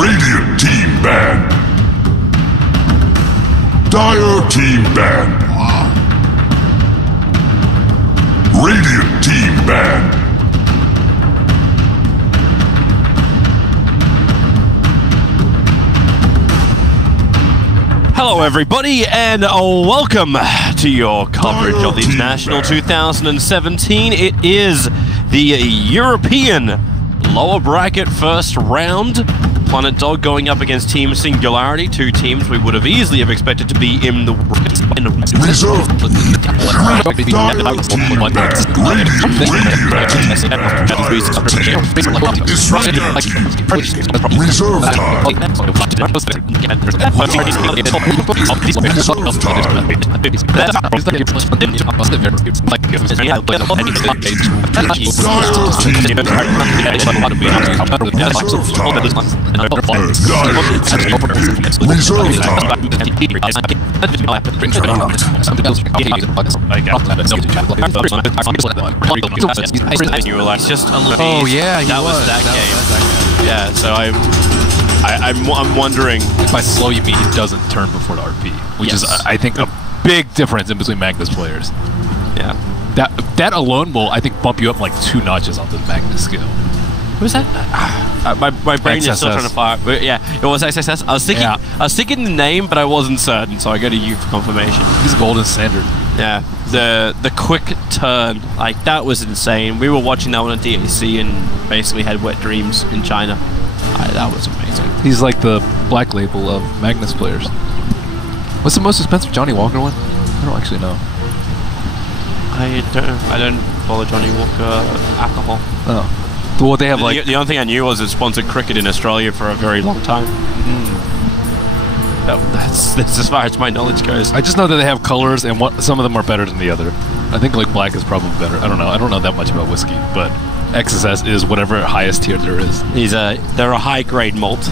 Radiant team ban. Dire team ban. Radiant team ban. Hello everybody and welcome to your coverage of the International 2017. It is the European lower bracket first round. Planet Dog going up against Team Singularity, two teams we would have easily have expected to be in the Reserve. Oh yeah, that was that game. Yeah, so I'm wondering if by slow you mean he doesn't turn before the RP, which is I think a big difference in between Magnus players. Yeah, that alone will I think bump you up like 2 notches on the Magnus scale. Who's that? My brain is still trying to fire. But yeah, it was XSS. I was thinking the name, but I wasn't certain, so I go to you for confirmation. He's a golden standard. Yeah, the quick turn, like that was insane. We were watching that one on DAC and basically had wet dreams in China. That was amazing. He's like the black label of Magnus players. What's the most expensive Johnny Walker one? I don't actually know. I don't follow Johnny Walker alcohol. Oh. Well, they have like the only thing I knew was it sponsored cricket in Australia for a very long time. That's as far as my knowledge goes. I just know that they have colors, and some of them are better than the other. I think like black is probably better. I don't know. I don't know that much about whiskey, but XSS is whatever highest tier there is. They're a high grade malt.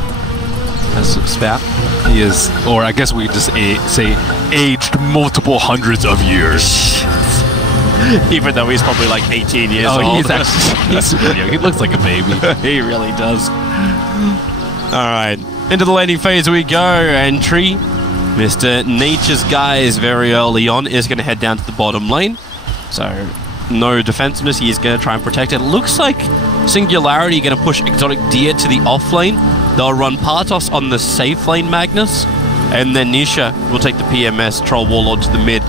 That's spat. He is, or I guess we could just say aged multiple hundreds of years. Even though he's probably like 18 years old. He's actually he's super young. He looks like a baby. He really does. Alright, into the laning phase we go. Entry. Mr. Nature's Guys very early on is going to head down to the bottom lane. So, no defensiveness. He's going to try and protect it. Looks like Singularity going to push Exotic Deer to the off lane. They'll run Partos on the safe lane Magnus. And then Nisha will take the PMS Troll Warlord to the mid.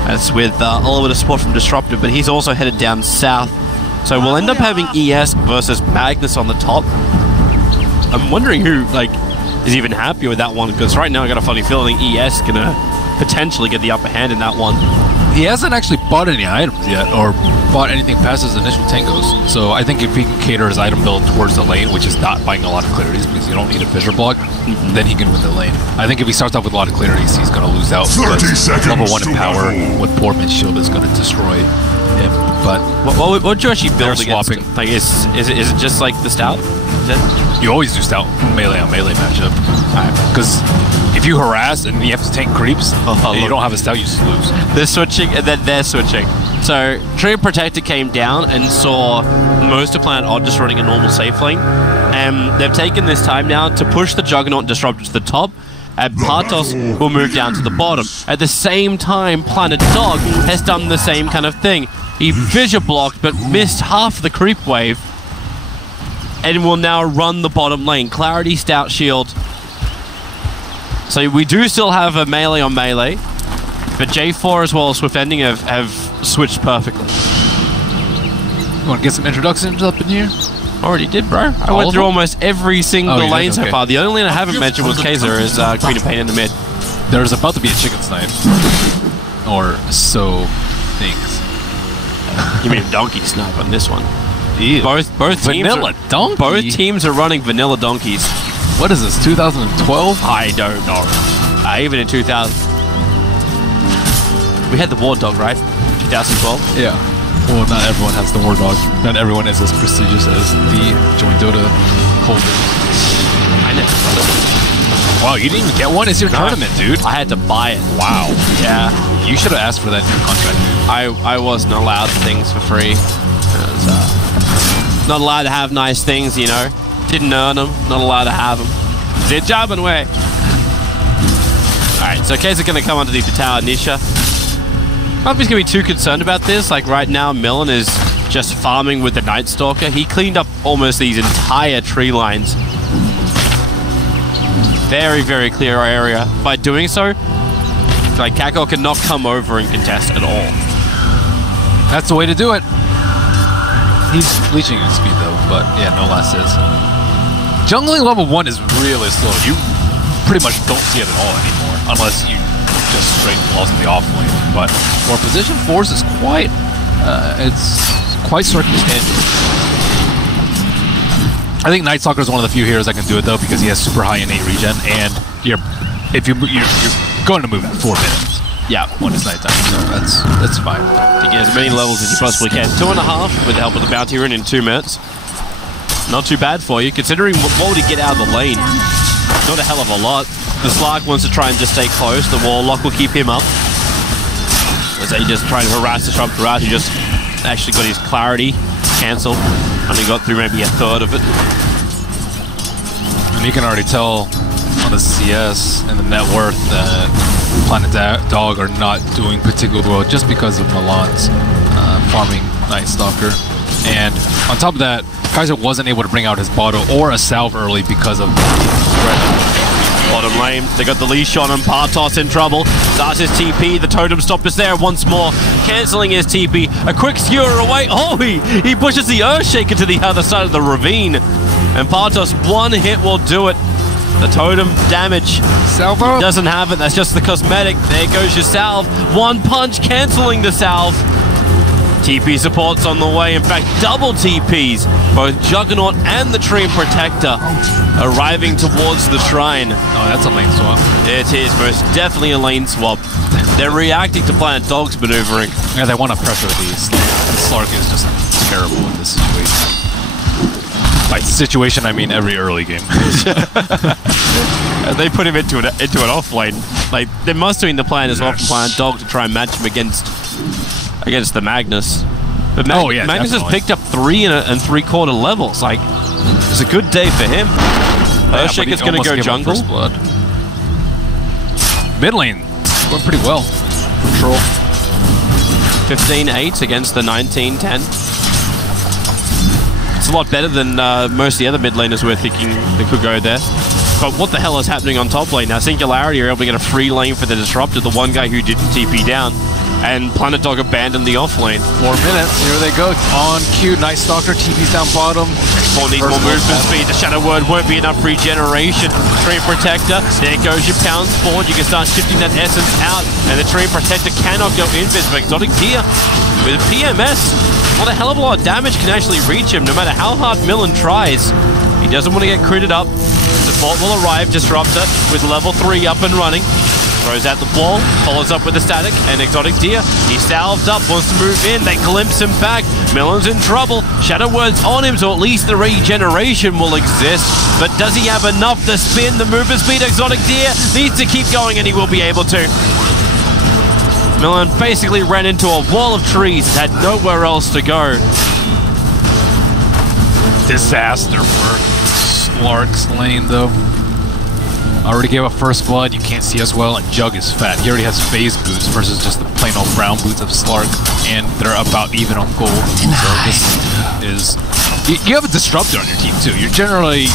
That's with a little bit of support from Disruptive, but he's also headed down south. So we'll end up having ES versus Magnus on the top. I'm wondering who, like, is even happier with that one, because right now I got a funny feeling ES gonna potentially get the upper hand in that one. He hasn't actually bought any items yet, or bought anything past his initial tangos. So I think if he can cater his item build towards the lane, which is not buying a lot of clarities because you don't need a fissure block, then he can win the lane. I think if he starts off with a lot of clarities, he's going to lose out. 30 seconds level 1 in power with Poor Man's Shield is going to destroy him. But what would you actually build against? Like, is it just like the Stout? You always do Stout melee on melee matchup. Because if you harass and you have to tank creeps, and you don't have a Stout, you just lose. They're switching, and then they're switching. So, Tree Protector came down and saw most of Planet Odd just running a normal safe lane. And they've taken this time now to push the Juggernaut Disruptor to the top, and Partos will move down to the bottom. At the same time, Planet Dog has done the same kind of thing. He fissure blocked, but missed half the creep wave, and will now run the bottom lane. Clarity, Stout Shield. So we do still have a melee on melee, but J4 as well as Swift Ending have switched perfectly. You want to get some introductions up in here? Already did, bro. I went through almost every single lane so far. The only lane I haven't mentioned was Kaiser is Queen of Pain in the mid. There's about to be a chicken snipe. Or so things. You mean donkey snipe on this one? Ew. Both teams Vanilla donkey? Both teams are running vanilla donkeys. What is this, 2012? I don't know. Even in 2000. We had the War Dog, right? 2012? Yeah. Well, not everyone has the War Dog. Not everyone is as prestigious as the Joint Dota holder. I never got it. Wow, you didn't even get one? It's your tournament, dude. I had to buy it. Wow. Yeah. You should have asked for that in your contract. I wasn't allowed things for free. I was, not allowed to have nice things, you know. Didn't earn them. Not allowed to have them. It's a job and way. Alright, so Kaiser's going to come underneath the tower, Nisha. I don't think he's going to be too concerned about this. Like right now, Millen is just farming with the Night Stalker. He cleaned up almost these entire tree lines. Very, very clear area. By doing so, like Kako cannot come over and contest at all. That's the way to do it. He's bleaching his speed though, but yeah, no last hits. Jungling level 1 is really slow. You pretty much don't see it at all anymore, unless you just straight lost the off lane. But for position 4s is quite, it's quite circumstantial. I think Night Stalker is one of the few heroes that can do it though, because he has super high innate regen, and you're going to move at 4 minutes. Yeah, when it's nighttime, so that's fine. To get as many levels as you possibly can. 2.5 with the help of the bounty rune in 2 minutes. Not too bad for you, considering what would he get out of the lane? Not a hell of a lot. The Slark wants to try and just stay close. The Warlock will keep him up. As they just try to harass the shop throughout. He just actually got his clarity cancelled. Only got through maybe a third of it. And you can already tell on the CS and the net worth that Planet Dog are not doing particularly well just because of Milan's farming Night Stalker. And on top of that, Kaiser wasn't able to bring out his bottle or a salve early because of bottom lane. They got the leash on him. Partos in trouble. Starts his TP. The totem stop is there once more. Cancelling his TP. A quick skewer away. Oh, he pushes the Earthshaker to the other side of the ravine. And Partos, one hit will do it. The totem damage. Salvo doesn't have it. That's just the cosmetic. There goes your salve. One punch cancelling the salve. TP support's on the way. In fact, double TPs. Both Juggernaut and the Tree Protector arriving towards the shrine. Oh, that's a lane swap. It is most definitely a lane swap. They're reacting to Planet Dog's maneuvering. Yeah, they want to pressure these. Slark is just terrible in this situation. By situation, I mean every early game. They put him into an off lane. Like, there must have been the plan as well from Planet Dog to try and match him against the Magnus. But Magnus has picked up 3 and 3/4 levels. Like, it's a good day for him. Earthshaker's going to go jungle. Mid lane going pretty well. Control. 15-8 against the 19-10. It's a lot better than most of the other mid laners we're thinking they could go there. But what the hell is happening on top lane? Now, Singularity are able to get a free lane for the Disruptor, the one guy who didn't TP down. And Planet Dog abandoned the off lane. 4 minutes. Here they go. On cue. Night Stalker. TP's down bottom. Needs more movement speed. The Shadow Word won't be enough regeneration. Tree Protector. There goes your pounds forward. You can start shifting that essence out. And the Tree Protector cannot go invis. But Exotic Deer with PMS. Not a hell of a lot of damage can actually reach him, no matter how hard Millen tries. He doesn't want to get critted up. Support will arrive. Disruptor with level 3 up and running. Throws out the ball, follows up with the static, and Exotic Deer. He's salved up, wants to move in, they glimpse him back. Millen's in trouble. Shadow Word's on him, so at least the regeneration will exist. But does he have enough to spin the movement speed? Exotic Deer needs to keep going, and he will be able to. Millen basically ran into a wall of trees and had nowhere else to go. Disaster for Slark's lane, though. Already gave up first blood, you can't see as well, and Jug is fat. He already has phase boots versus just the plain old brown boots of Slark, and they're about even on gold. So this is... You have a Disruptor on your team too. You generally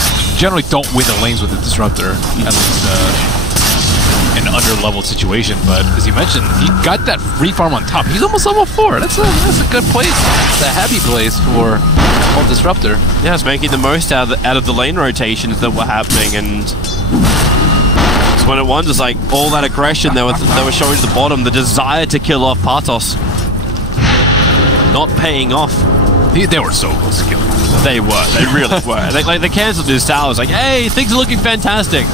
don't win the lanes with a Disruptor, at least an under-leveled situation, but as you mentioned, he got that free farm on top. He's almost level 4. That's a good place. It's a happy place for Old Disruptor. Yeah, it's making the most out of the lane rotations that were happening, and it's when it wonders, like, all that aggression they were showing to the bottom, the desire to kill off Patos, not paying off. They were so close to killing him. They were. They really were. They cancelled his towers, like, hey, things are looking fantastic.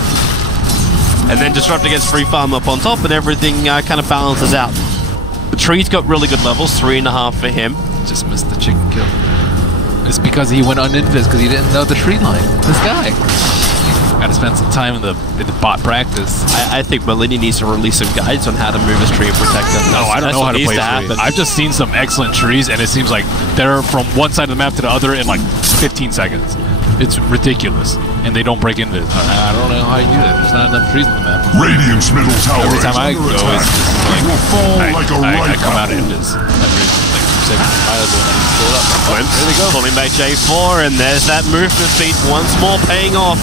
And then Disruptor gets free farm up on top, and everything kind of balances out. The tree's got really good levels, 3.5 for him. Just missed the chicken kill. It's because he went uninvis because he didn't know the tree line. This guy. Gotta spend some time in the bot practice. I think Malini needs to release some guides on how to move his tree and protect them. No, I don't know how to play tree. I've just seen some excellent trees, and it seems like they're from one side of the map to the other in like 15 seconds. It's ridiculous, and they don't break into it. I don't know how you do that. There's not enough trees in the map. Radiant's middle tower. Every time I go, it's just like I come out of invis. There they go. Pulling back J4, and there's that movement speed once more paying off.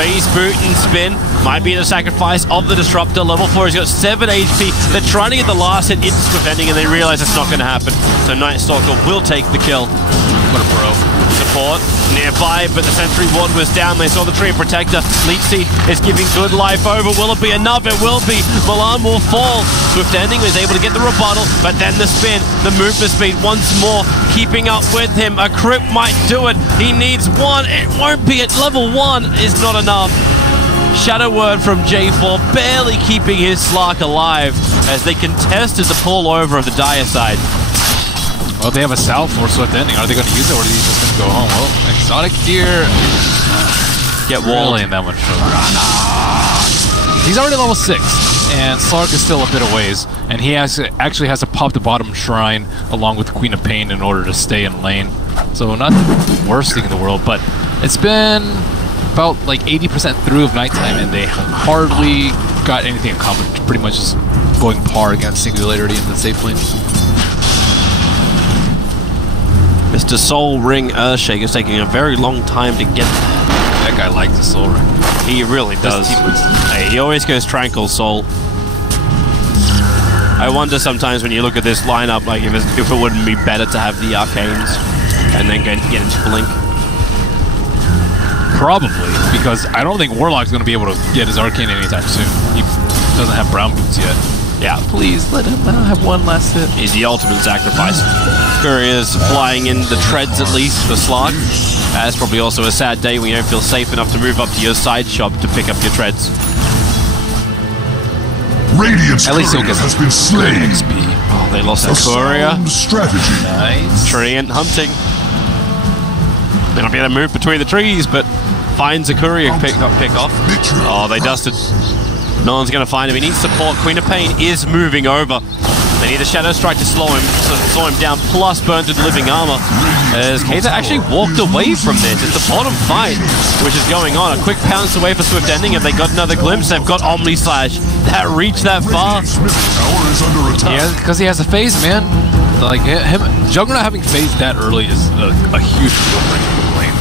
Phase boot and spin might be the sacrifice of the Disruptor. Level 4, he's got 7 HP. They're trying to get the last hit into Swift Ending, and they realize it's not going to happen. So Night Stalker will take the kill. What a pro. Support nearby, but the Sentry Ward was down. They saw the Tree Protector. Leech Seed is giving good life over. Will it be enough? It will be. Milan will fall. Swift Ending is able to get the rebuttal, but then the spin, the movement speed once more, keeping up with him. A crypt might do it. He needs one. It won't be at level 1 is not enough. Shadow Word from J4 barely keeping his Slark alive as they contested the pull over of the Dire side. Well, they have a salve for Swift Ending. Are they going to use it, or are they just going to go home? Well, Exotic Deer get walled in that much trouble. He's already level 6, and Slark is still a bit of ways, and he actually has to pop the bottom shrine along with the Queen of Pain in order to stay in lane. So not the worst thing in the world, but it's been about like 80% through of nighttime, and they hardly got anything accomplished. Pretty much just going par against Singularity in the safe lane. Mr. Soul Ring Earthshake is taking a very long time to get there. That guy likes the Soul Ring. He really does. Hey, he always goes Tranquil Soul. I wonder sometimes when you look at this lineup, like if it wouldn't be better to have the Arcanes and then get into Blink. Probably, because I don't think Warlock's going to be able to get his Arcane anytime soon. He doesn't have Brown Boots yet. Yeah. Please, let him have one last hit. He's the ultimate sacrifice. Courier's flying in the treads at least for Slark. That's probably also a sad day when you don't feel safe enough to move up to your side shop to pick up your treads. Radiant's at least he'll get has been slain. XP. Oh, they lost a Courier. Strategy. Nice. Treant hunting. They're not be able to move between the trees, but finds a Courier pick off. Oh, they dusted. No one's going to find him. He needs support. Queen of Pain is moving over. They need a Shadow Strike to slow him down, plus burn to the living armor. As Kaiser actually walked away from this. It's the bottom fight which is going on. A quick pounce away for Swift Ending. If they got another glimpse, they've got Omni Slash. That reached that far. Yeah, because he has a phase, man. Like him, Juggernaut having phase that early is a huge deal breaker for the lane.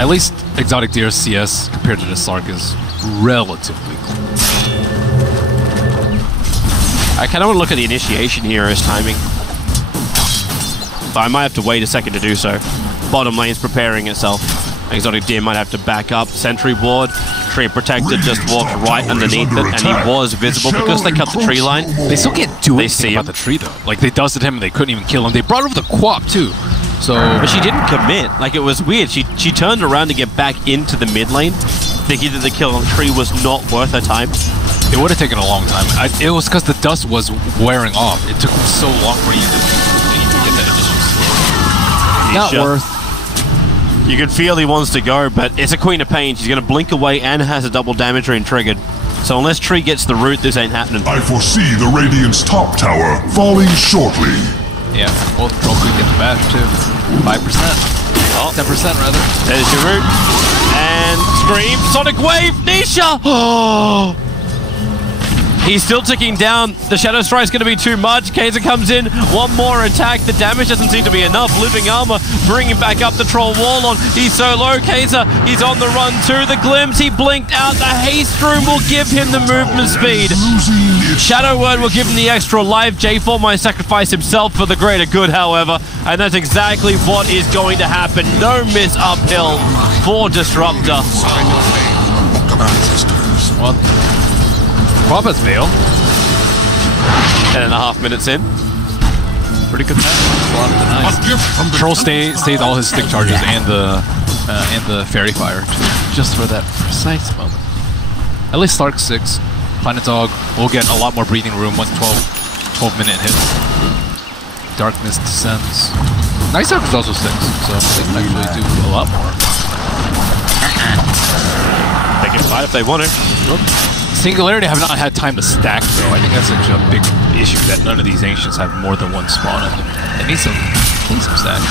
At least Exotic Deer CS compared to the Slark is relatively close. I kind of want to look at the initiation here as timing. But I might have to wait a second to do so. Bottom lane's preparing itself. Exotic Deer might have to back up. Sentry Ward, Tree Protector just walked right underneath it, and he was visible because they cut the tree line. They still can't do anything about the tree, though. Like, they dusted him and they couldn't even kill him. They brought over the Quap, too. So, but she didn't commit. Like, it was weird. She turned around to get back into the mid lane, thinking that the kill on the tree was not worth her time. It would have taken a long time. It was because the dust was wearing off. It took so long for you to get that initial slow. Not worth. You can feel he wants to go, but it's a Queen of Pain. She's going to blink away and has a double damage ring triggered. So unless Tree gets the root, this ain't happening. I foresee the Radiant's top tower falling shortly. Yeah, well, Troll could get the bash too. 5%. Oh. 10% rather. There's your root. And Scream, Sonic Wave, Nisha! Oh! He's still ticking down. The Shadow Strike's going to be too much. Kaiser comes in. One more attack. The damage doesn't seem to be enough. Living Armor bringing back up the Troll Warlord. He's so low. Kaiser, he's on the run too. The glimpse, he blinked out. The Haste Room will give him the movement speed. Shadow Word will give him the extra life. J4 might sacrifice himself for the greater good, however. And that's exactly what is going to happen. No miss uphill for Disruptor. Well, Papa's Veil. 10.5 minutes in. Pretty good match. A lot of denies. Troll stays all his stick charges and the Fairy Fire just for that precise moment. At least Stark 6. Planet Dog will get a lot more breathing room once 12-minute hits. Darkness descends. Night Dark is also 6, so they can actually do a lot more. They can fight if they want to. Singularity have not had time to stack, though. I think that's actually a big issue that none of these Ancients have more than one spawn in them. They need some stacks.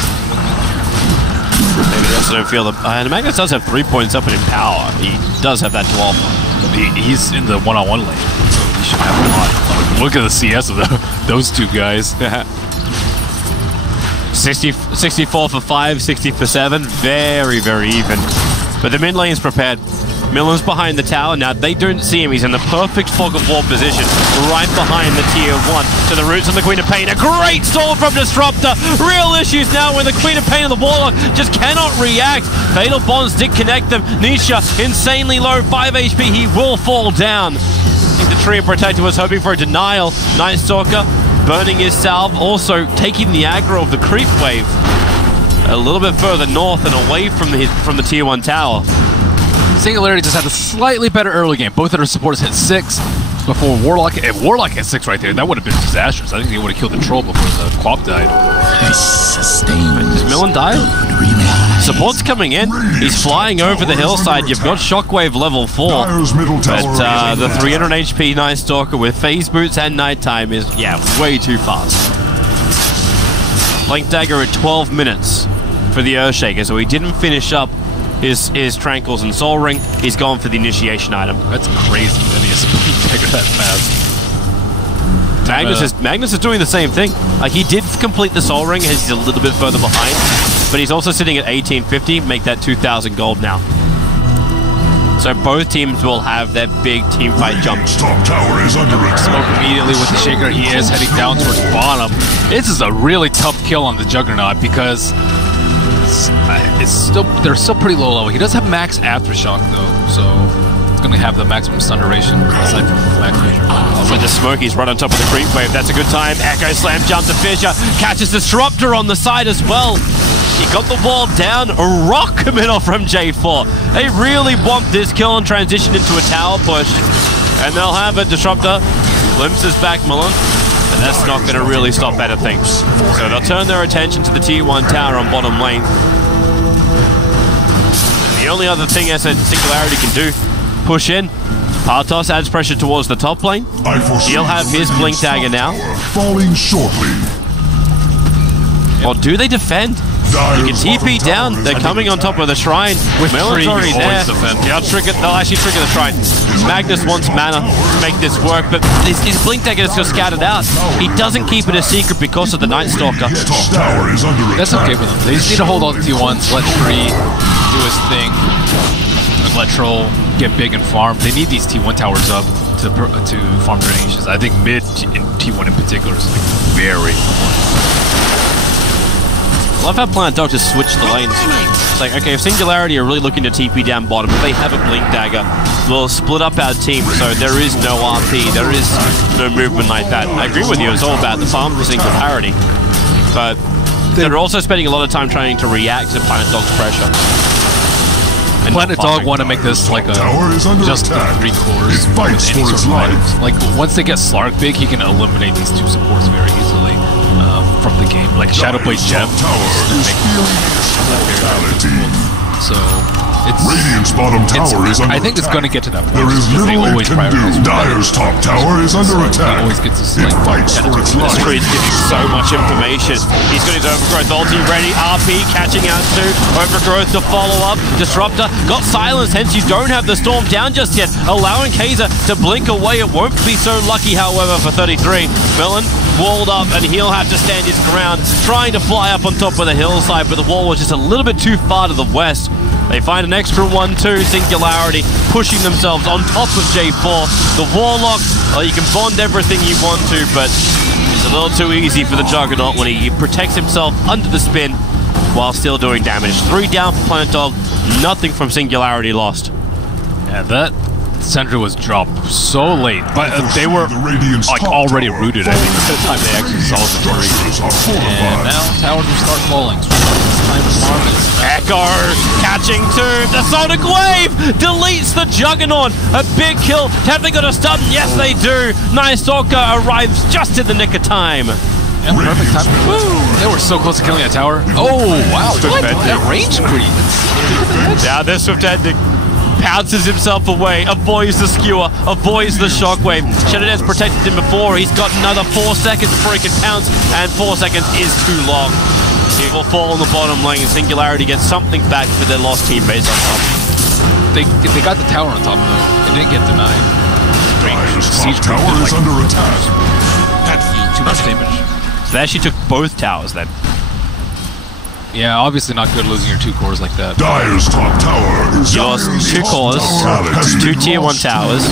Maybe they also don't feel the... and Magnus does have 3 points up in power. He does have that to offer. He's in the one-on-one lane, so he should have a lot. Look at the CS of those two guys. 64 for 5, 60 for 7. Very, very even. But the mid lane's prepared. Millen's behind the tower. Now, they don't see him. He's in the perfect fog of war position, right behind the tier 1 to the roots of the Queen of Pain. A great stall from Disruptor. Real issues now when the Queen of Pain and the Warlock just cannot react. Fatal Bonds did connect them. Nisha, insanely low, 5 HP. He will fall down. I think the Tree of Protector was hoping for a denial. Night Stalker burning his salve, also taking the aggro of the creep wave a little bit further north and away from the tier 1 tower. Singularity just had a slightly better early game. Both of their supporters hit 6 before Warlock. If Warlock hit 6 right there, that would have been disastrous. I think they would have killed the Troll before the Quap died. Does Millen die? Support's coming in. He's flying over the hillside. You've got Shockwave level 4. But the 300 HP Night Stalker with Phase Boots and Nighttime is, yeah, way too fast. Blink Dagger at 12 minutes for the Earthshaker, so he didn't finish up his Tranquils and Soul Ring. He's gone for the initiation item. That's crazy that he has a Blink Dagger that fast. Magnus is doing the same thing. Like, he did complete the Soul Ring, he's a little bit further behind, but he's also sitting at 1850, make that 2,000 gold now. So both teams will have their big team fight jump. Top tower is under attack. Smoke immediately with the Shaker. He is heading down towards bottom. This is a really tough kill on the Juggernaut because they're still pretty low level. He does have max Aftershock though, so it's going to have the maximum stun duration aside from max Fissure. With the smoke, he's right on top of the creep wave. That's a good time. Echo Slam jump to Fissure. Catches Disruptor on the side as well. He got the wall down. A rock coming off from J4. They really want this kill and transition into a tower push. And they'll have it. Disruptor glimpses back Millen. And that's not going to really stop better things. So they'll turn their attention to the tier 1 tower on bottom lane. And the only other thing as a Singularity can do, push in. Partos adds pressure towards the top lane. He'll have his Blink Dagger now. Falling shortly. Or do they defend? You can TP down. They're coming on top of the shrine. With Millen's already there. They'll actually trigger the shrine. Magnus wants mana to make this work, but his Blink Dagger is just scattered out. He doesn't keep it a secret because of the Night Stalker. That's okay for them. They just need to hold on to T1s, let Tree do his thing, and let Troll get big and farm. They need these T1 towers up to farm their nations. I think mid in T1 in particular is like very important. I love how Planet Dog just switched the lanes. It's like, okay, if Singularity are really looking to TP down bottom, if they have a Blink Dagger, we'll split up our team, so there is no RP, there is no movement like that. I agree with you, it's all about the farm for Singularity. But they're also spending a lot of time trying to react to Planet Dog's pressure. And Planet Dog want to make this like a just 3 cores with any sort of items. Like, once they get Slark big, he can eliminate these 2 supports very easily. From the game, like Shadowblade Gem. So Radiant's bottom tower is under I think it's attack. going to get to that point. There is because they little it always can do. prioritize Dire's top tower is under He attack. always gets this It like fights for its life. Tree's giving so much information. He's got his Overgrowth ulti ready. RP catching out to Overgrowth to follow up. Disruptor got silence, hence you don't have the storm down just yet, allowing Kaiser to blink away. It won't be so lucky, however, for 33. Millen walled up, and he'll have to stand his ground, trying to fly up on top of the hillside, but the wall was just a little bit too far to the west. They find an extra 1-2, Singularity, pushing themselves on top of J4. The Warlock, well, you can bond everything you want to, but it's a little too easy for the Juggernaut when he protects himself under the spin while still doing damage. 3 down for Planet Dog, nothing from Singularity lost. Yeah, that Sentry was dropped so late, but they were like already rooted, I think, by the time they actually saw the tree. And now towers will start falling. Echo catching to the Sonic Wave, deletes the Juggernaut. A big kill. Have they got a stun? Yes, they do. Naisoka arrives just in the nick of time. Yeah, perfect time. Woo! They were so close to killing that tower. Oh, wow. What? That range creep. Now this Swift Ending pounces himself away, avoids the skewer, avoids the shockwave. Shadowdance protected him before. He's got another 4 seconds before he can pounce, and 4 seconds is too long. He will fall on the bottom lane, and Singularity gets something back for their lost teammates on top. They got the tower on top, though. They didn't get denied. Siege tower is under attack. Too much damage. So they actually took both towers then. Yeah, obviously not good losing your 2 cores like that. Dire's top tower is You lost 2 cores, 2 tier 1 towers.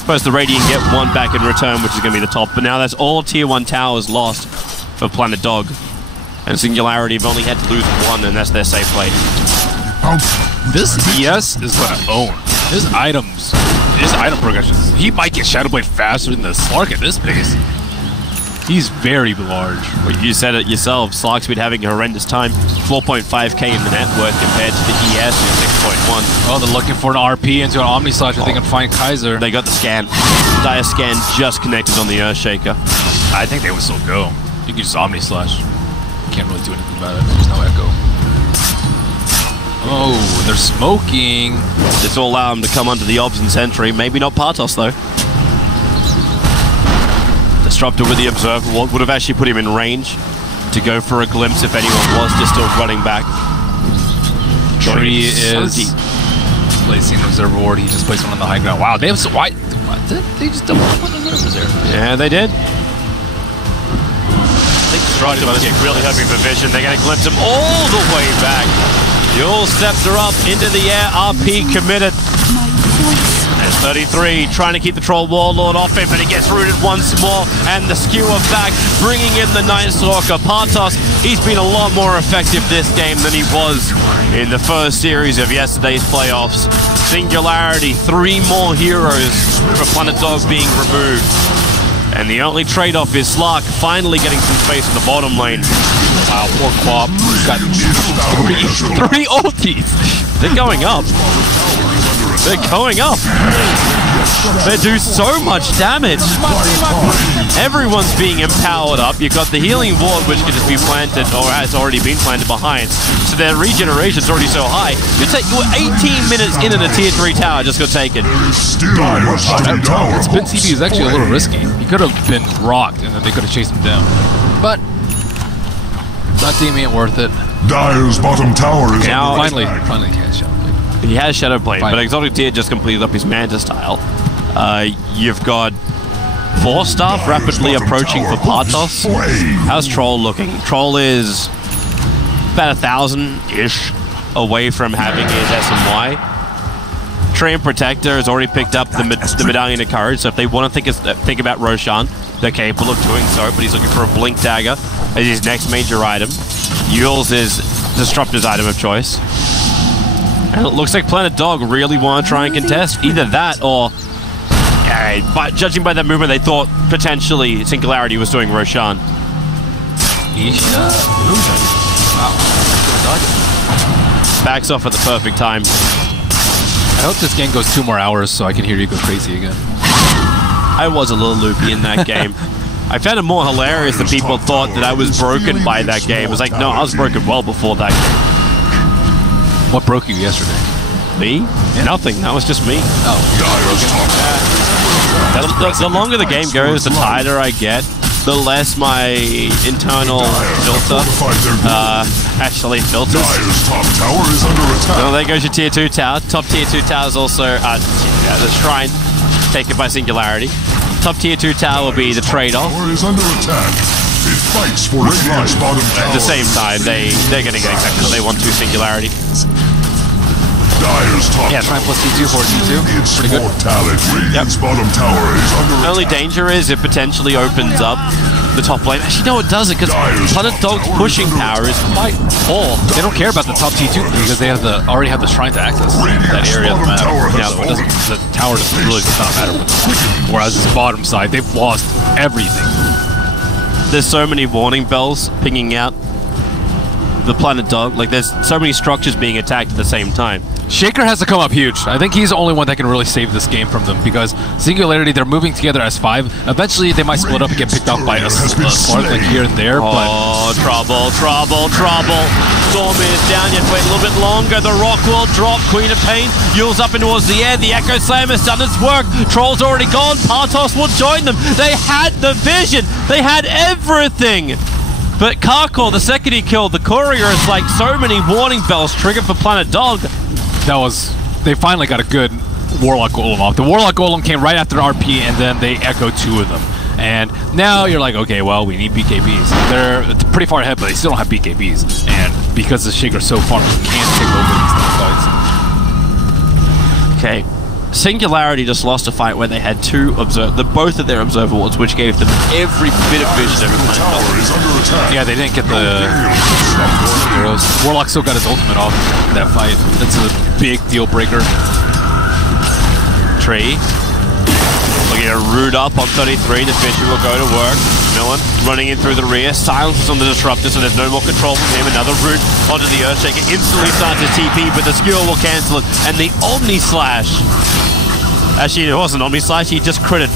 Suppose the Radiant get 1 back in return, which is going to be the top. But now that's all tier 1 towers lost for Planet Dog. And Singularity have only had to lose 1, and that's their safe play. This ES is going to own. His items, his item progressions. He might get Shadow Blade faster than the Slark at this pace. He's very large. Well, you said it yourself. Slark's been having a horrendous time. 4.5k in the net worth compared to the ES, who's 6.1. Oh, they're looking for an RP into an Omni Slash. I think, and find Kaiser. They got the scan. Dire scan just connected on the Earthshaker. I think they would still go. You can just Omni Slash. Can't really do anything about it. There's no echo. Oh, they're smoking. This will allow him to come under the Obs and Sentry. Maybe not Partos, though. Disruptor with the Observer would have actually put him in range to go for a glimpse if anyone was just still running back. Tree is placing an Observer Ward. He just placed one on the high ground. Wow, they have so why? They just double up on the numbers there. Yeah, they did. I think Disruptor must get really hoping for vision. They're going to glimpse him all the way back. Yule Scepter up into the air. RP committed. There's 33 trying to keep the Troll Warlord off him, but he gets rooted once more, and the skewer back, bringing in the Night Stalker. Partos, he's been a lot more effective this game than he was in the first series of yesterday's playoffs. Singularity, 3 more heroes for Planet Dog being removed. And the only trade-off is Slark finally getting some space in the bottom lane. Wow, poor Quap. He's got 3 ultis. They're going up. They're going up. They do so much damage. Everyone's being empowered up. You've got the healing ward, which can just be planted, or has already been planted behind. So their regeneration's already so high. You're 18 minutes in a tier 3 tower, just got taken. Spin CB is actually a little risky. He could have been rocked, and then they could have chased him down. But that team ain't worth it. Dire's bottom tower is now, finally catch up. He has Shadow Blade, but Exotic Tier just completed up his Manta style. You've got 4 staff rapidly approaching for Partos. How's Troll looking? Troll is about 1,000-ish away from having his SMY. Tree and Protector has already picked up the Medallion of Courage, so if they want to think about Roshan, they're capable of doing so, but he's looking for a Blink Dagger as his next major item. Yule's is Disruptor's item of choice. And it looks like Planet Dog really want to try and contest. Either that or, but judging by that movement, they thought potentially Singularity was doing Roshan. Backs off at the perfect time. I hope this game goes 2 more hours so I can hear you go crazy again. I was a little loopy in that game. I found it more hilarious that people thought that I was broken by that game. It was like, no, I was broken well before that game. What broke you yesterday? Me? Yeah. Nothing. That was just me. Oh. The longer the game goes, the tighter I get, the less my internal filter actually filters. Dire's top tower is under attack. So there goes your tier 2 tower. Top tier 2 tower is also the shrine taken by Singularity. Top tier 2 tower will be the trade-off. Tower is under attack. It fights for its life. Bottom tower. At the same time, they're going to get exactly what they want to Singularity. Dire's top Yeah, Shrine plus T2 for T2. Its Pretty good. mortality. Radiant's bottom tower is under attack. Only danger is it potentially opens up the top lane. Actually, no, it doesn't, because Planet Dog's pushing power is quite poor. They don't care about the top T2 because they have already have the shrine to access that area of the map. Yeah, so the tower really does not matter. Whereas this bottom side, they've lost everything. There's so many warning bells pinging out the Planet Dog. Like, there's so many structures being attacked at the same time. Shaker has to come up huge. I think he's the only one that can really save this game from them because Singularity, they're moving together as 5. Eventually, they might split up and get picked off by a Spark like here and there. Oh, trouble. Storm is down, yet wait a little bit longer. The rock will drop. Queen of Pain yules up and towards the air. The Echo Slam has done its work. Troll's already gone. Partos will join them. They had the vision. They had everything. But Karkor, the second he killed the courier, is like so many warning bells triggered for Planet Dog. They finally got a good Warlock Golem off. The Warlock Golem came right after the RP, and then they echoed 2 of them. And now you're like, okay, well, we need BKBs. They're pretty far ahead, but they still don't have BKBs. And because the Shaker's so farmed, he can't take over these fights. Okay. Singularity just lost a fight where they had both of their observer wards, which gave them every bit of vision every time. Yeah, they didn't get the heroes. Warlock still got his ultimate off in that fight. That's a big deal breaker. Tree. Looking to root up on 33. The Fisher will go to work. Millen running in through the rear. Silences on the Disruptor, so there's no more control from him. Another root onto the Earthshaker. Instantly starts his TP, but the skill will cancel it. And the Omni Slash. Actually, it wasn't Omni Slash. He just critted.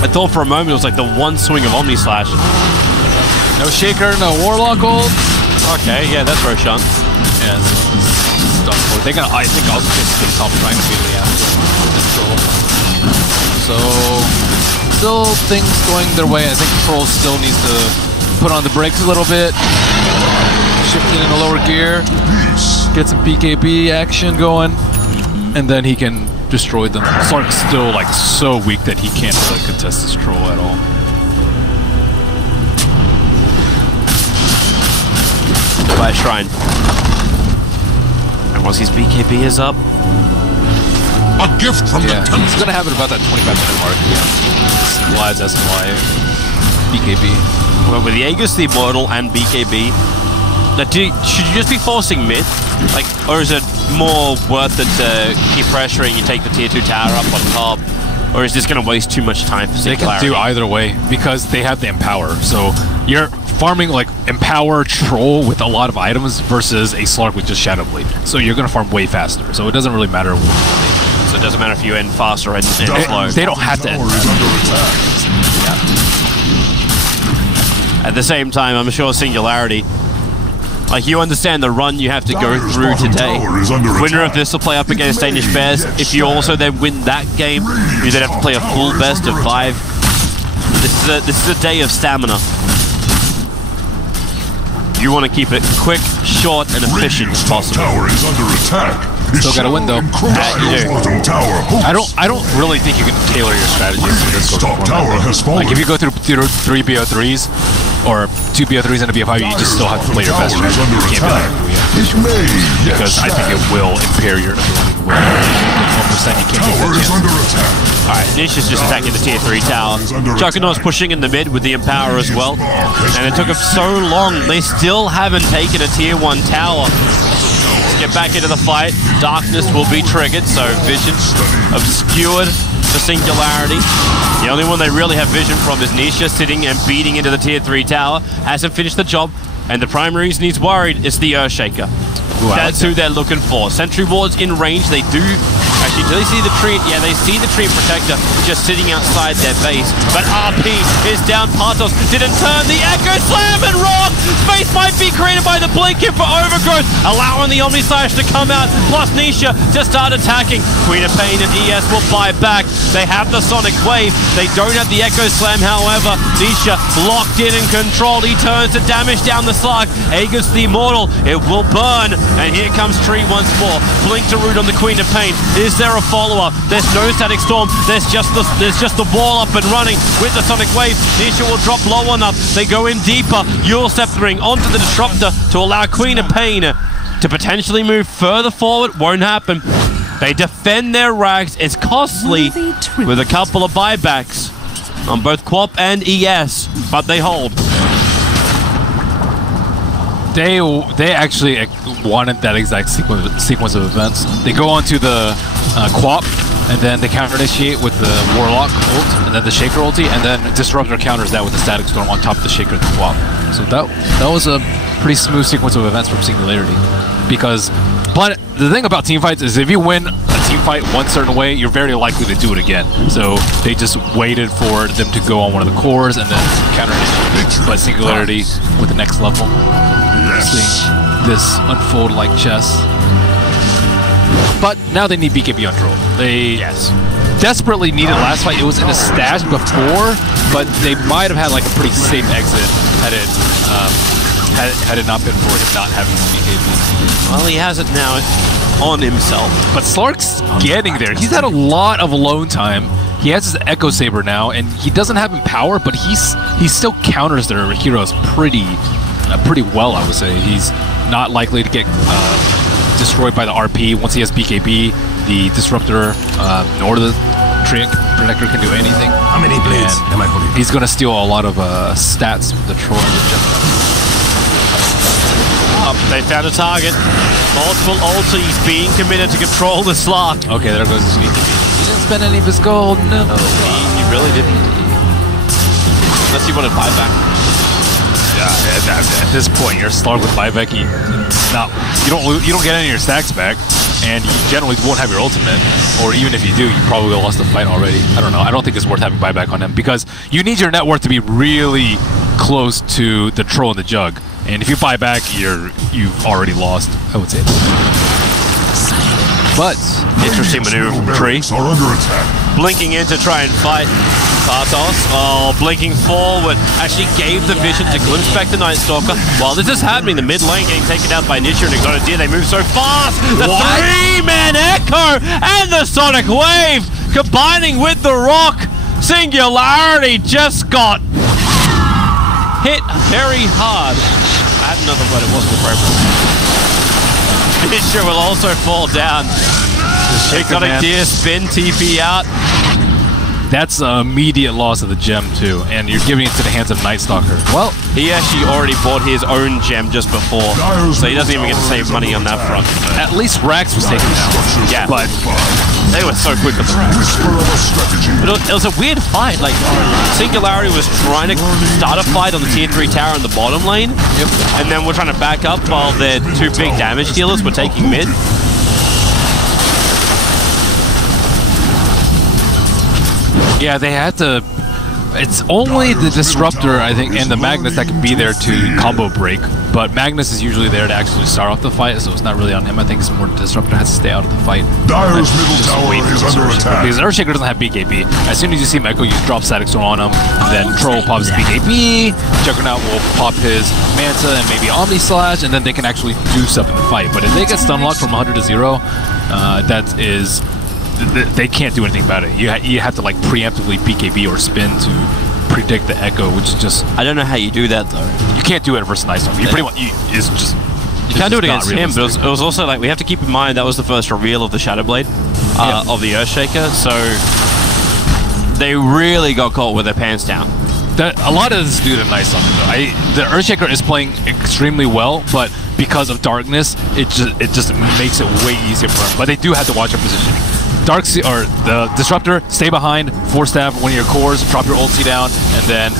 I thought for a moment it was like the one swing of Omni Slash. No Shaker, no Warlock ult. Okay, yeah, that's Roshan. Yeah, it's done for. They're gonna, I think, also just the top trying to immediately after this troll. So, still things going their way. I think Troll still needs to put on the brakes a little bit. Shifting in a lower gear. Get some BKB action going. And then he can destroy them. Slark's still like so weak that he can't really contest this Troll at all. By Shrine. And once his BKB is up, A gift from the temple. He's gonna have it about that 25-minute mark. Yeah. Slides SMY, BKB. well, with the Aegis, the Immortal, and BKB, should you just be forcing mid? Like, or is it more worth it to keep pressuring, you take the tier 2 tower up on top? Or is this going to waste too much time for Singularity? They can do either way because they have the Empower. So you're farming like Empower Troll with a lot of items versus a Slark with just Shadow Blade. So you're going to farm way faster. So it doesn't really matter. So it doesn't matter if you end fast or end slow. They don't have to end fast. Yeah. At the same time, I'm sure Singularity, like, you understand the run you have to go through today. Winner of this will play up against Danish Bears. If you also then win that game, you then have to play a full best of 5. This is a day of stamina. You want to keep it quick, short, and efficient as possible. Tower is under attack. Still gotta win though. I don't really think you can tailor your strategies to this sort of format. Like if you go through 3 BO3s or 2 BO3s and a BO5, you just still have to play your best strategy. You can't be like because I think it will impair your ability to win. 1% you can't take that chance. Alright, Nish is just attacking the tier 3 tower. Juggernaut's pushing in the mid with the Empower as well. And it took them so long, they still haven't taken a tier 1 tower. Get back into the fight. Darkness will be triggered, so vision obscured for Singularity. The only one they really have vision from is Nisha sitting and beating into the tier 3 tower. Hasn't finished the job, and the primary reason he's worried is the Earthshaker. That's who they're looking for. Sentry wards in range, they do Actually, do they see the tree? Yeah, they see the tree protector just sitting outside their base. But RP is down. Patos didn't turn the Echo Slam and Rock. Space might be created by the Blink hit for Overgrowth, allowing the Omni Slash to come out, plus Nisha to start attacking. Queen of Pain and ES will buy back. They have the Sonic Wave. They don't have the Echo Slam, however. Nisha locked in and controlled. He turns to damage down the slug. Aegis the Immortal. It will burn. And here comes Tree once more. Blink to root on the Queen of Pain. Is there a follow-up? There's no Static Storm. There's just the wall up and running with the Sonic Wave. Nisha will drop low enough. They go in deeper. Yule Sceptering onto the Disruptor to allow Queen of Pain to potentially move further forward. Won't happen. They defend their rags. It's costly with a couple of buybacks on both Quap and ES, but they hold. They actually wanted that exact sequence of events. They go onto the Quap, and then they counter-initiate with the Warlock ult, and then the Shaker ulti, and then Disruptor counters that with the Static Storm on top of the Shaker and the Quap. So that was a pretty smooth sequence of events from Singularity. Because the thing about teamfights is if you win a teamfight one certain way, you're very likely to do it again. So they just waited for them to go on one of the cores and then counter-initiate. But Singularity with the next level. Seeing this unfold like chess. But now they need BKB on Troll. They desperately needed last fight. It was in a stash before, but they might have had like a pretty safe exit had it not been for him not having BKB. Well, he has it now on himself. But Slark's getting there. He's had a lot of alone time. He has his Echo Saber now, and he doesn't have him power, but he still counters their heroes pretty well, I would say. He's not likely to get destroyed by the RP. Once he has BKB, the Disruptor nor the Tree Protector can do anything. How many blades am I holding? He's going to steal a lot of stats from the Troll and the Gemini. They found a target. Multiple ultis being committed to control the Slark. Okay, there goes his BKB. He didn't spend any of his gold, no. He really didn't. Unless he wanted buyback. At this point, you're Slark with buyback. You don't get any of your stacks back, and you generally won't have your ultimate. Or even if you do, you probably lost the fight already. I don't know. I don't think it's worth having buyback on him because you need your net worth to be really close to the Troll and the Jug. And if you buy back, you've already lost, I would say. But interesting maneuver from Tree. Are under attack. Blinking in to try and fight Patos. Blinking forward. Actually gave the vision to glimpse back the Night Stalker. While this is happening, the mid lane getting taken out by Nisha and Exotic Deer. They move so fast. The three-man Echo and the Sonic Wave combining with the Rock. Singularity just got hit very hard. I had another, but it wasn't appropriate. Nisha will also fall down. Exotic Deer spin TP out. That's an immediate loss of the gem too, and you're giving it to the hands of Night Stalker. Well, he actually already bought his own gem just before, so he doesn't even get to save money on that front. At least Rax was taken out. Yeah, but they were so quick with the Rax. But it was a weird fight. Like, Singularity was trying to start a fight on the tier 3 tower in the bottom lane, and then we're trying to back up while their two big damage dealers were taking mid. Yeah, they had to... It's only the Disruptor, I think, and the Magnus that can be there to combo break. But Magnus is usually there to actually start off the fight, so it's not really on him. I think it's more Disruptor has to stay out of the fight. Dire's middle tower is under attack. Because Earthshaker doesn't have BKB. As soon as you see him Echo, you drop Static Storm on him. Then Troll pops his BKB. Juggernaut will pop his Manta and maybe Omni Slash, and then they can actually do stuff in the fight. But if they get stun locked from 100 to 0, that is... They can't do anything about it. You have to like preemptively BKB or spin to predict the Echo, which is just... I don't know how you do that though. You can't do it versus Night Stalker. You pretty much... It's just... You can't do it against him, but it was also like, we have to keep in mind that was the first reveal of the Shadow Blade, of the Earthshaker, so they really got caught with their pants down. A lot of this is due to Night Stalker though. The Earthshaker is playing extremely well, but because of darkness, it just makes it way easier for him. But they do have to watch their positioning. The Disruptor, stay behind, force stab one of your cores, drop your ulti down, and then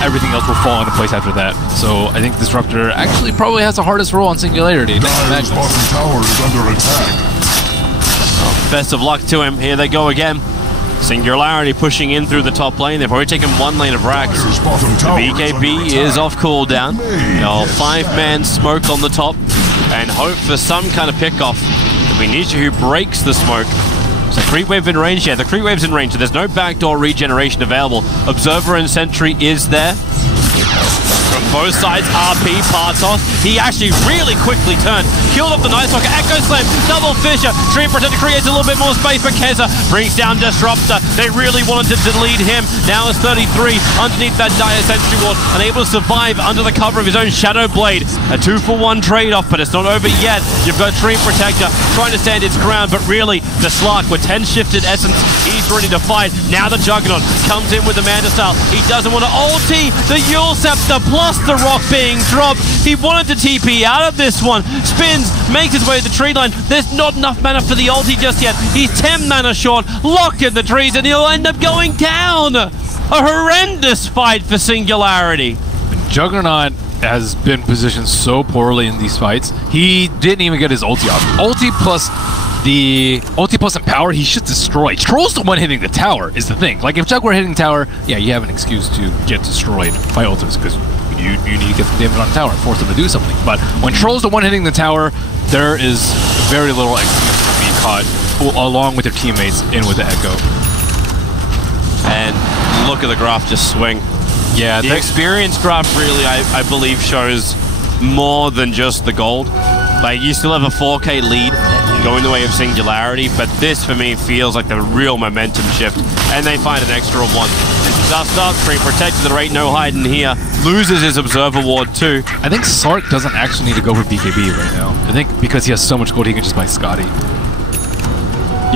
everything else will fall into place after that. So I think Disruptor actually probably has the hardest role on Singularity. Dire's bottom tower is under attack. Best of luck to him. Here they go again. Singularity pushing in through the top lane. They've already taken one lane of racks. The BKB is off cooldown. They'll 5-man smoke on the top and hope for some kind of pickoff. It'll be Nietzsche who breaks the smoke. So creep wave in range. Yeah, the creep wave's in range. So there's no backdoor regeneration available. Observer and Sentry is there. From both sides, RP, Partos. He actually really quickly turned. Killed off the Night Stalker. Echo Slam, double Fissure. Stream Protector creates a little bit more space, but Keza brings down Disruptor. They really wanted to delete him. Now it's 33 underneath that Dire Sentry Ward, unable to survive under the cover of his own Shadow Blade. A 2-for-1 trade-off, but it's not over yet. You've got Stream Protector trying to stand its ground, but really, the Slark with 10 shifted Essence, he's ready to fight. Now the Juggernaut comes in with the Manta Style. He doesn't want to ulti the Yule Scepter plus the rock being dropped. He wanted to TP out of this one. Spins, makes his way to the tree line. There's not enough mana for the ulti just yet. He's 10 mana short, locked in the trees, and he'll end up going down. A horrendous fight for Singularity. Juggernaut has been positioned so poorly in these fights. He didn't even get his ulti off. Ulti plus Empower, he should destroy. Troll's the one hitting the tower, is the thing. Like, if Jug were hitting tower, yeah, you have an excuse to get destroyed by ultis, because you need to get some damage on the tower and force them to do something. But when Troll's the one hitting the tower, there is very little excuse to be caught along with their teammates in with the Echo. And look at the graph just swing. Yeah, the experience graph really, I believe, shows more than just the gold. Like, you still have a 4K lead going the way of Singularity, but this, for me, feels like the real momentum shift. And they find an extra one. Dust up, Stream Protector, there ain't no hiding here. Loses his Observer Ward, too. I think Sark doesn't actually need to go for BKB right now. I think because he has so much gold, he can just buy Scotty.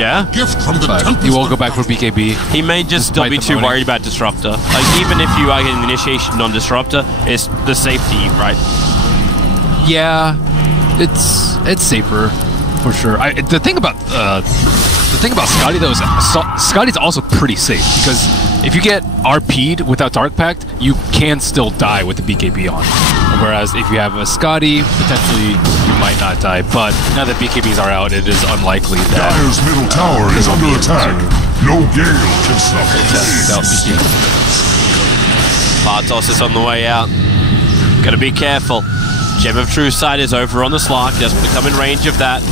Yeah? Gift from the He will go back for BKB. He may just still be too worried about Disruptor. Like, even if you are getting initiation on Disruptor, it's the safety, right? Yeah, it's safer for sure. The thing about Scotty though is Scotty's also pretty safe, because if you get RP'd without Dark Pact, you can still die with the BKB on. Whereas if you have a Scotty, potentially you might not die. But now that BKBs are out, it is unlikely that Dire's middle tower is under attack. No gale can stop it. Partos is on the way out. Gotta be careful. Gem of True Sight is over on the Slark, doesn't become in range of that.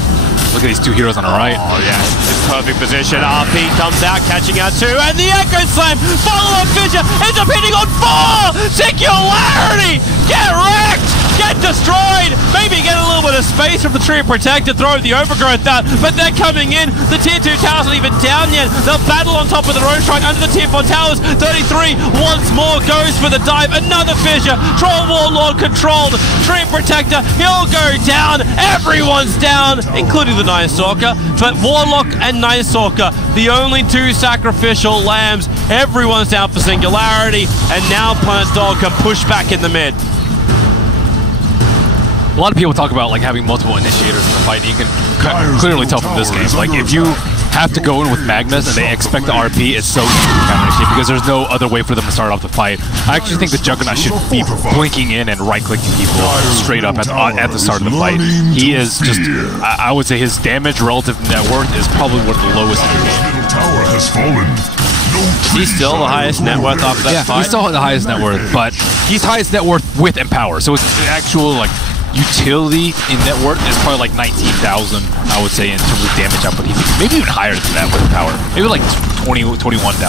Look at these two heroes on the right. Oh, yeah. In perfect position. RP comes out, catching out 2, and the Echo Slam! Follow-up Fissure ends up hitting on 4! Singularity! Get wrecked! Get destroyed! Maybe get a little bit of space from the Tree Protector, throw the Overgrowth out, but they're coming in. The Tier 2 towers aren't even down yet. They'll battle on top of their own strike under the Tier 4 towers. 33 once more goes for the dive. Another Fissure. Troll Warlord controlled. Tree Protector, he'll go down. Everyone's down, including the Night Stalker. But Warlock and Night Stalker, the only 2 sacrificial lambs. Everyone's down for Singularity, and now Planet Dog can push back in the mid. A lot of people talk about like having multiple initiators in the fight, and you can clearly tell from this game. Like, if you have to go in with Magnus and they expect the RP, it's so easy to counter-initiate because there's no other way for them to start off the fight. I actually think the Juggernaut should be blinking in and right-clicking people straight up at the start of the fight. He is just, I would say his damage relative net worth is probably one of the lowest in the game. Tower has fallen. He's still the highest net worth after that fight? He's still the highest net worth, but he's highest net worth with Empower. So it's actual, like, utility in net worth is probably like 19,000, I would say, in terms of damage output. Maybe even higher than that with Empower. Maybe like 21,000.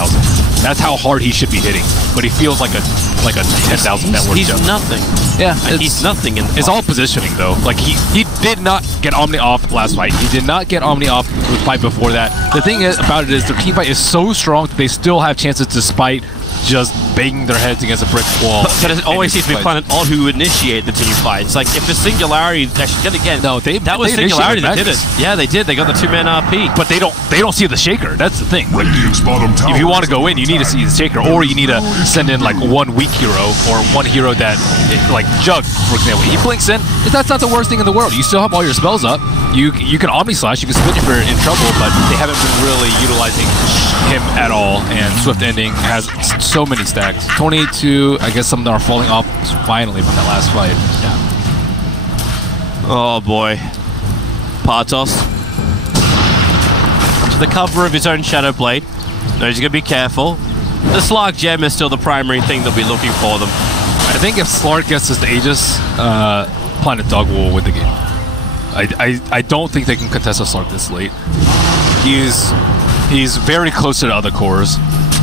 That's how hard he should be hitting. But he feels like a 10,000 net worth. He's nothing. Yeah, he's nothing. It's all positioning though. Like, he did not get Omni off last fight. He did not get Omni off the fight before that. The thing about it is their team fight is so strong that they still have chances despite just banging their heads against a brick wall. But it always seems to be Planet Odd who initiate the team fights. Like, if the Singularity actually, again, no, that was Singularity that did it. Yeah, they did. They got the 2-man RP. But they don't see the Shaker. That's the thing. Radiant's bottom tower. If you want to go in, you need to see the Shaker, or you need to send in like one weak hero or one hero that, like Jug, for example. He blinks in. That's not the worst thing in the world. You still have all your spells up. You can Omni Slash. You can spin if you're in trouble, but they haven't been really utilizing him at all. And Swift Ending has so many stacks. 22, I guess some of them are falling off finally from that last fight. Yeah. Oh boy. Partos. the cover of his own Shadow Blade. Knows he's going to be careful. The Slark Gem is still the primary thing they'll be looking for them. I think if Slark gets his Aegis, Planet Dog will win the game. I don't think they can contest a Slark this late. He's very close to the other cores.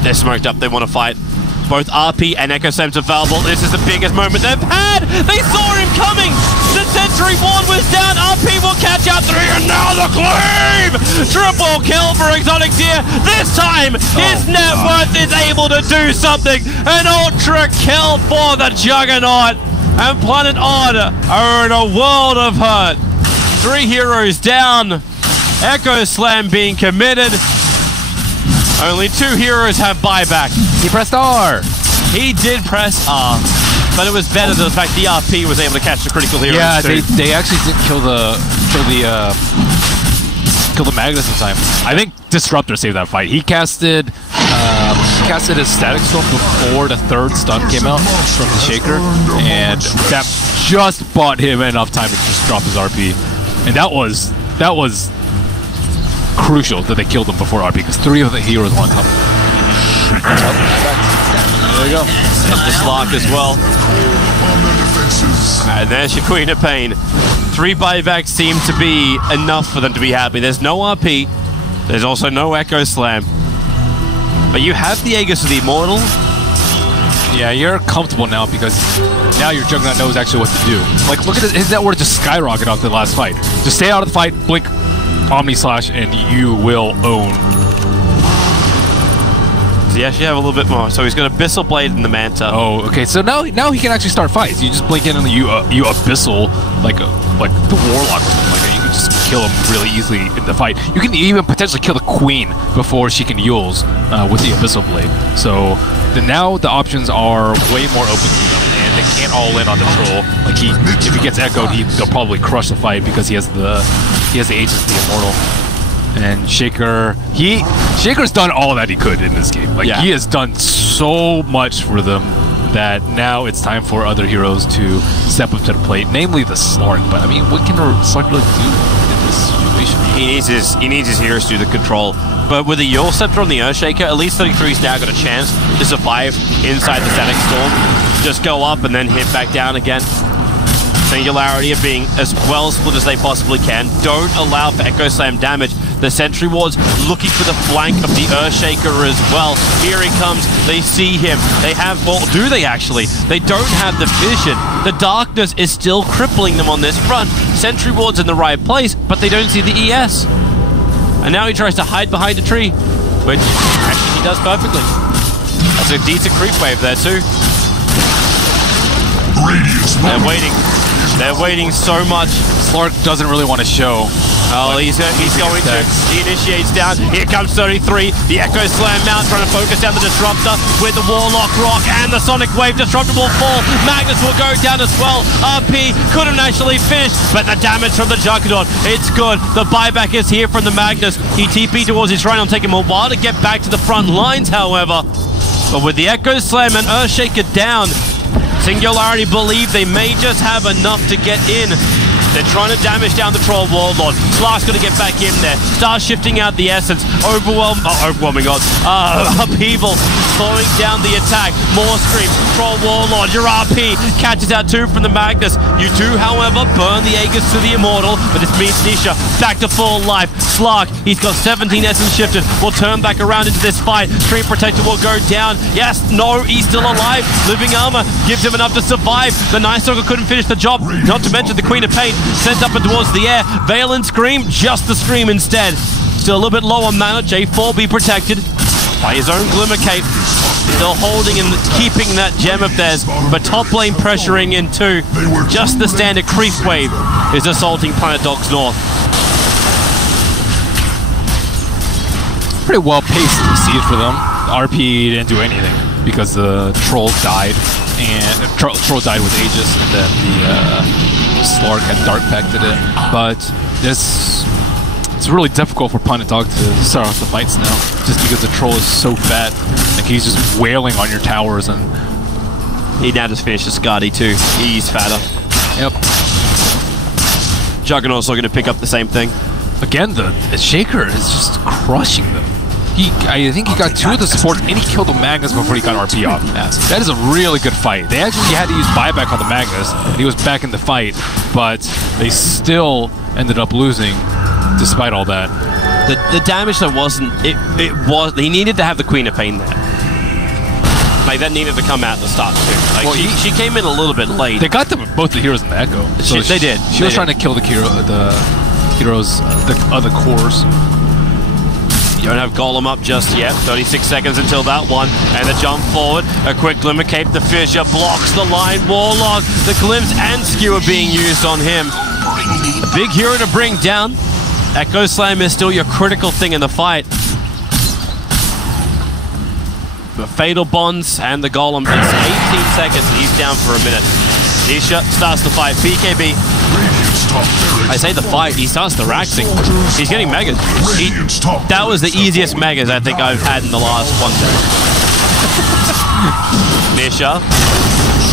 They're smoked up, they want to fight. Both RP and Echo Slam's available. This is the biggest moment they've had! They saw him coming! The Sentry Ward was down, RP will catch out 3, and now the cleave! Triple kill for Exotic Deer! This time, his net worth is able to do something! An ultra kill for the Juggernaut! And Planet Odd are in a world of hurt. 3 heroes down. Echo Slam being committed. Only 2 heroes have buyback. He pressed R. He did press R, but it was better than the fact the RP was able to catch the critical heroes. Yeah, too. they actually did kill the Magnus in time. I think Disruptor saved that fight. He casted his Static Storm before the 3rd stun came out from the Shaker, and that just bought him enough time to just drop his RP. And that was crucial that they killed him before RP, because 3 of the heroes were on top. There you go. And the Slark as well. And there's your Queen of Pain. 3 buybacks seem to be enough for them to be happy. There's no RP. There's also no Echo Slam. But you have the Aegis of the Immortal. Yeah, you're comfortable now because now your Juggernaut knows actually what to do. Like, look at his net worth just skyrocket after the last fight. Just stay out of the fight, blink Omni Slash, and you will own. So you actually have a little bit more. So he's got Abyssal Blade in the Manta. Oh, okay. So now he can actually start fights. You just blink in and you Abyssal like the Warlock or something like that. You can just kill him really easily in the fight. You can even potentially kill the Queen before she can Yules with the Abyssal Blade. So now the options are way more open to them, and they can't all in on the Troll. Like if he gets echoed, they'll probably crush the fight because he has the Aegis of the Immortal. And Shaker's done all that he could in this game. Like, he has done so much for them that now it's time for other heroes to step up to the plate, namely the Slark. But I mean, what can Slark really do in this situation? He needs his heroes to do the control. But with the Yule Scepter on the Earthshaker, at least 33's now got a chance to survive inside the Static Storm. Just go up and then hit back down again. Singularity are being as well split as they possibly can. Don't allow for Echo Slam damage. The Sentry Ward's looking for the flank of the Earthshaker as well. Here he comes. They see him. They have... Well, do they actually? They don't have the vision. The darkness is still crippling them on this front. Sentry Ward's in the right place, but they don't see the ES. And now he tries to hide behind a tree, which actually he does perfectly. That's a decent creep wave there too. They're waiting. They're waiting so much. Slark doesn't really want to show. Oh, he's going to. He initiates down. Here comes 33. The Echo Slam mount trying to focus down the Disruptor with the Warlock Rock and the Sonic Wave. Disruptor will fall. Magnus will go down as well. RP couldn't actually finish, but the damage from the Juggernaut, it's good. The buyback is here from the Magnus. He TP towards his shrine. It'll take him a while to get back to the front lines, however. But with the Echo Slam and Earthshaker down, Singularity believe they may just have enough to get in. They're trying to damage down the Troll Warlord. Slark's going to get back in there. Starts shifting out the essence. Overwhelming odds. Upheaval. Slowing down the attack. More screams. Troll Warlord. Your RP catches out 2 from the Magnus. You do, however, burn the Aegis to the Immortal, but this means Nisha back to full life. Slark, he's got 17 essence shifted. Will turn back around into this fight. Stream Protector will go down. Yes, no, he's still alive. Living armor gives him enough to survive. The Night Stalker couldn't finish the job. Not to mention the Queen of Pain sent up and towards the air. Veil and Scream, just the Scream instead. Still a little bit low on mana. J4 be protected by his own Glimmer Cape. Still holding and keeping that gem of theirs, but top lane pressuring in too. Just the standard creep wave is assaulting Planet Dog's north. Pretty well paced siege for them. RP didn't do anything because the Troll died, and Troll died with Aegis, and then the Slark had Dark Pacted it. But it's really difficult for Planet Dog to start off the fights now, just because the Troll is so fat. Like, he's just wailing on your towers, and he now just finished the Skadi too. He's fatter. Yep. Juggernaut's not going to pick up the same thing. again, the Shaker is just crushing them. I think he got 2 of the supports and he killed the Magnus before he got RP off. That is a really good fight. They actually had to use buyback on the Magnus, and he was back in the fight, but they still ended up losing despite all that. The damage that wasn't... He needed to have the Queen of Pain there. Like, that needed to come out at the start, too. Like, well, she came in a little bit late. They got both the heroes in the Echo. So they did. She was trying to kill the heroes, the other cores. You don't have Golem up just yet. 36 seconds until that one. And the jump forward. A quick Glimmer Cape. The Fissure blocks the line. Warlock. The Glimpse and Skewer being used on him. A big hero to bring down. Echo Slam is still your critical thing in the fight. The Fatal Bonds and the Golem. It's 18 seconds. He's down for a minute. Nisha starts the fight. BKB. I say the fight, he starts the Raxing. He's getting Megas. That was the easiest Megas I think I've had in the last one day. Nisha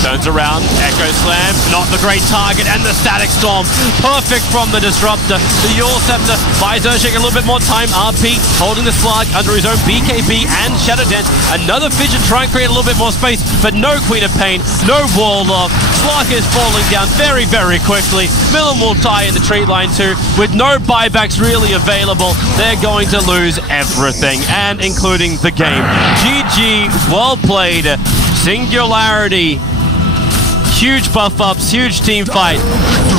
turns around, Echo Slam, not the great target, and the Static Storm. Perfect from the Disruptor. The Yule Scepter buys Urshik a little bit more time. RP holding the Slug under his own BKB and Shadow Dance. Another Fidget trying to create a little bit more space, but no Queen of Pain, no Warlock. Slug is falling down very, very quickly. Millen will die in the tree line too. With no buybacks really available, they're going to lose everything, and including the game. GG, well played. Singularity. Huge buff-ups, huge team fight,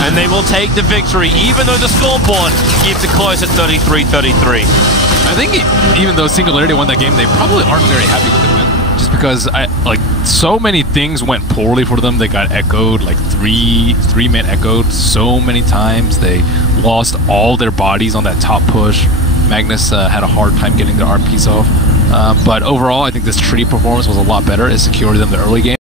and they will take the victory, even though the scoreboard keeps it close at 33-33. I think even though Singularity won that game, they probably aren't very happy with the win, just because so many things went poorly for them. They got echoed, like three-man echoed so many times. They lost all their bodies on that top push. Magnus had a hard time getting their RPs off, but overall, I think this tree performance was a lot better. It secured them the early game.